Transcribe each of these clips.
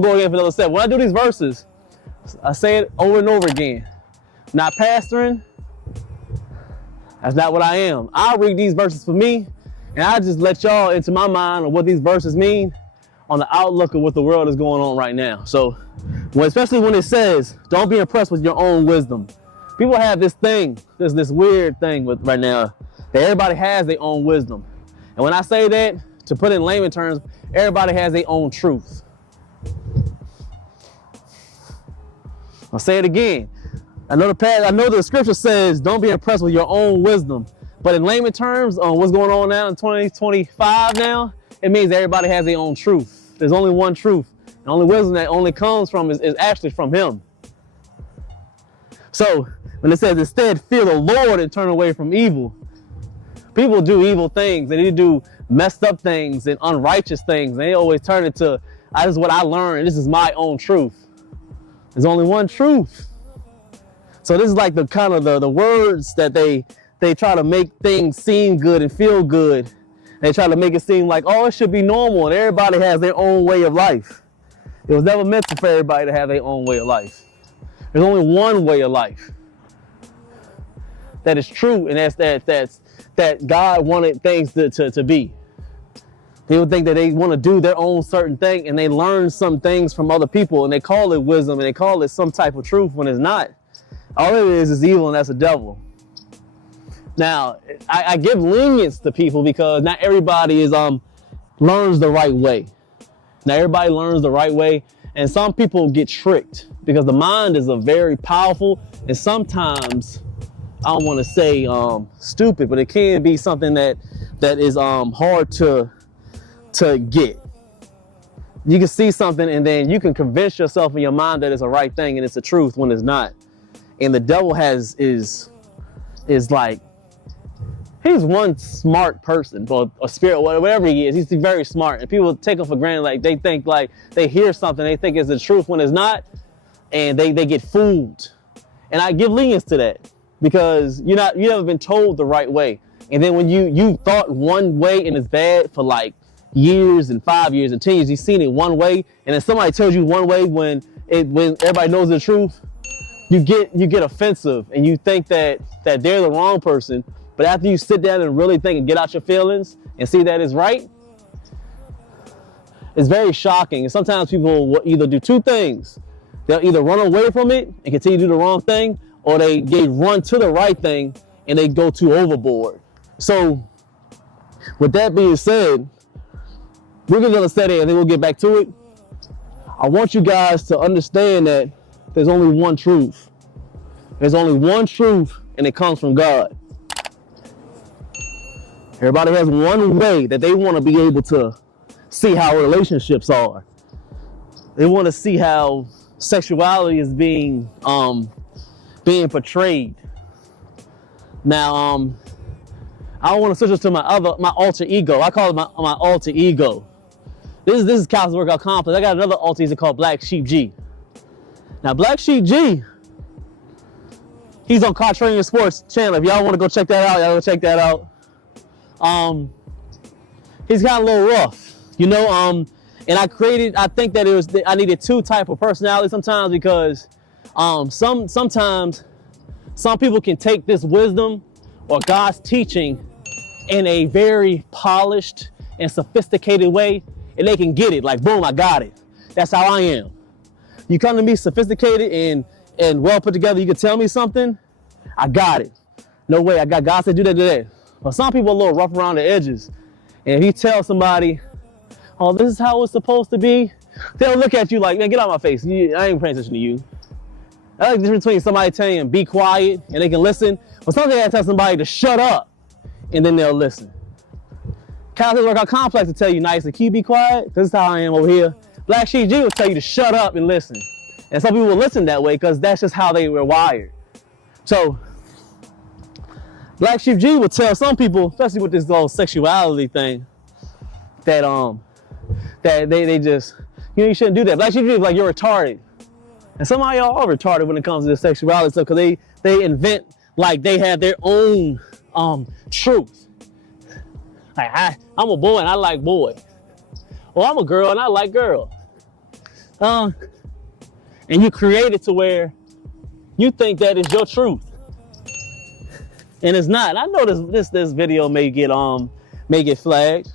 gonna go again for another step. When I do these verses, I say it over and over again. Not pastoring. That's not what I am. I read these verses for me, and I just let y'all into my mind of what these verses mean on the outlook of what the world is going on right now. So, especially when it says, don't be impressed with your own wisdom. People have this thing, this weird thing with right now, that everybody has their own wisdom. And when I say that, to put it in layman terms, everybody has their own truth. I'll say it again. I know the scripture says, don't be impressed with your own wisdom. But in layman terms, what's going on now in 2025 now, it means everybody has their own truth. There's only one truth. The only wisdom that only comes from is actually from him. So when it says, instead, fear the Lord and turn away from evil. People do evil things, and they do messed up things and unrighteous things. And they always turn it to, this is what I learned, and this is my own truth. There's only one truth. So this is like the kind of the words that they try to make things seem good and feel good. They try to make it seem like, oh, it should be normal, and everybody has their own way of life. It was never meant for everybody to have their own way of life. There's only one way of life that is true, and that God wanted things to be. People think that they want to do their own certain thing, and they learn some things from other people, and they call it wisdom, and they call it some type of truth when it's not. All it is evil, and that's the devil. Now, I give lenience to people because not everybody learns the right way. Not everybody learns the right way, and some people get tricked because the mind is a very powerful, and sometimes, I don't want to say stupid, but it can be something that is hard to get. You can see something, and then you can convince yourself in your mind that it's the right thing and it's the truth when it's not. And the devil is like, he's one smart person, or a spirit, whatever he is. He's very smart, and people take him for granted. Like they think, like they hear something, they think it's the truth when it's not, and they get fooled. And I give lenience to that because you never been told the right way. And then when you thought one way and it's bad for like years and 5 years and 10 years, you've seen it one way, and then somebody tells you one way when everybody knows the truth. You get offensive, and you think that they're the wrong person. But after you sit down and really think and get out your feelings and see that it's right, it's very shocking. And sometimes people will either do two things. They'll either run away from it and continue to do the wrong thing, or they run to the right thing and they go too overboard. So with that being said, we're going to set it and then we'll get back to it. I want you guys to understand that there's only one truth. There's only one truth, and it comes from God. Everybody has one way that they want to be able to see how relationships are. They want to see how sexuality is being portrayed. Now, I don't want to switch this to my alter ego. I call it my alter ego. This is Calisthenics Workout Complex. I got another alter ego called Black Sheep G. Now, Black Sheep G, he's on Car Training Sports channel. If y'all want to go check that out, y'all go check that out. He's got a little rough, and I think that I needed two type of personality sometimes because sometimes some people can take this wisdom or God's teaching in a very polished and sophisticated way, and they can get it like, boom, I got it. That's how I am. You come to me sophisticated and well put together, you can tell me something, I got it. No way, I got God said do that. But some people are a little rough around the edges. And if you tell somebody, oh, this is how it's supposed to be, they'll look at you like, man, get out of my face. I ain't paying attention to you. I like the difference between somebody telling you be quiet and they can listen, or something that tell somebody to shut up and then they'll listen. Calisthenics Workout Complex will tell you nicely, can you be quiet? This is how I am over here. Black Sheep G will tell you to shut up and listen. And some people will listen that way because that's just how they were wired. So Black Sheep G will tell some people, especially with this whole sexuality thing, that they just, you shouldn't do that. Black Sheep G is like, you're retarded. And some of y'all are retarded when it comes to this sexuality stuff because they invent like they have their own truth. Like I'm a boy and I like boy. Or I'm a girl and I like girl. And you create it to where you think that is your truth. And it's not. I know this video may get flagged.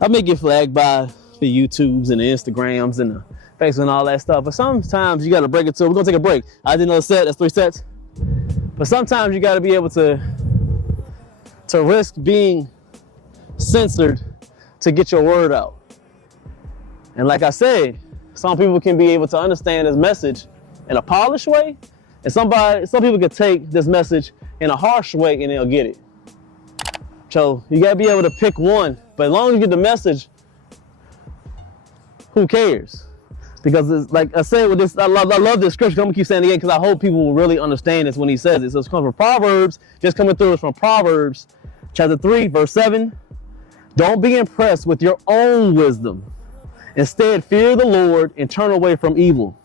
I may get flagged by the YouTubes and the Instagrams and the Facebook and all that stuff. But sometimes you gotta break it to it. We're gonna take a break. I did another set, that's 3 sets. But sometimes you gotta be able to risk being censored to get your word out. And like I said, some people can be able to understand this message in a polished way, and some people can take this message in a harsh way and they'll get it. So you gotta be able to pick one, but as long as you get the message, who cares? Because it's, like I said with this, I love this scripture. I'm gonna keep saying it again because I hope people will really understand this when he says it. So it's coming from Proverbs, just coming through is from Proverbs chapter 3, verse 7. Don't be impressed with your own wisdom. Instead, fear the Lord and turn away from evil.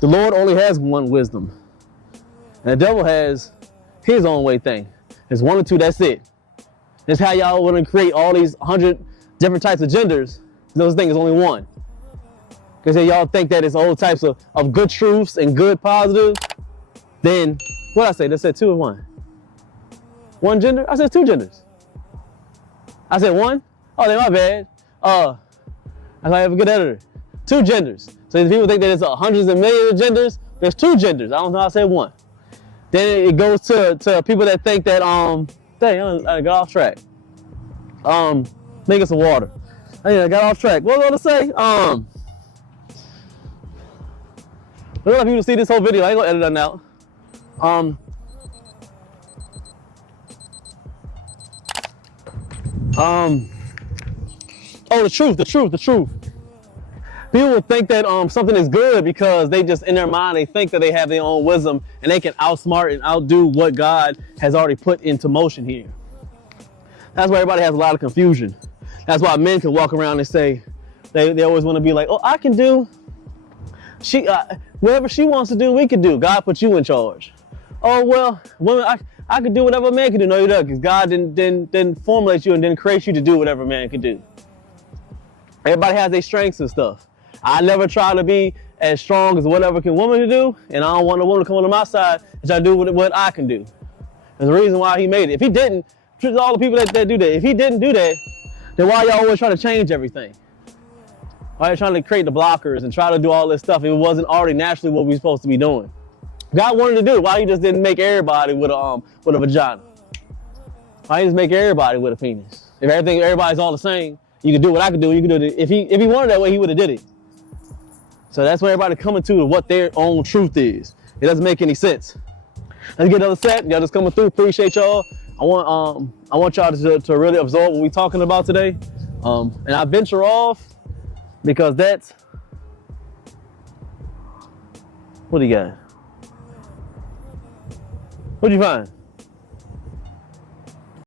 The Lord only has one wisdom. And the devil has his own way thing. There's 1 or 2, that's it. That's how y'all want to create all these 100 different types of genders. Those things is only one. Because y'all think that it's all types of good truths and good positive. Then, what I say? They said 2 and 1. 1 gender? I said 2 genders. I said 1? Oh, then my bad. I have a good editor. 2 genders. So if people think that it's hundreds and millions of genders, there's 2 genders. I don't know how I said 1. Then it goes to people that think that, dang, I got off track. Make us some water. I got off track. What was I gonna say? I don't know if you can see this whole video. I ain't gonna edit that out. Oh, the truth. People will think that something is good because they just in their mind they think that they have their own wisdom and they can outsmart and outdo what God has already put into motion here. That's why everybody has a lot of confusion. That's why men can walk around and say they always want to be like, oh, I can do whatever she wants to do, we can do. God put you in charge. Oh well, women, I can do whatever a man can do. No, you don't, because God didn't formulate you and didn't create you to do whatever a man can do. Everybody has their strengths and stuff. I never try to be as strong as whatever can woman to do, and I don't want a woman to come on my side and try to do what I can do. There's a reason why he made it. If he didn't, all the people that do that, if he didn't do that, then why y'all always trying to change everything? Why are you trying to create the blockers and try to do all this stuff if it wasn't already naturally what we were supposed to be doing? God wanted to do it. Why he just didn't make everybody with a vagina? Why he just make everybody with a penis? If everybody's all the same, you can do what I can do. You can do it. If he wanted that way, he would have did it. So that's where everybody coming to what their own truth is. It doesn't make any sense. Let's get another set. Y'all just coming through. Appreciate y'all. I want y'all to really absorb what we're talking about today. And I venture off because that's, what do you got? What'd you find?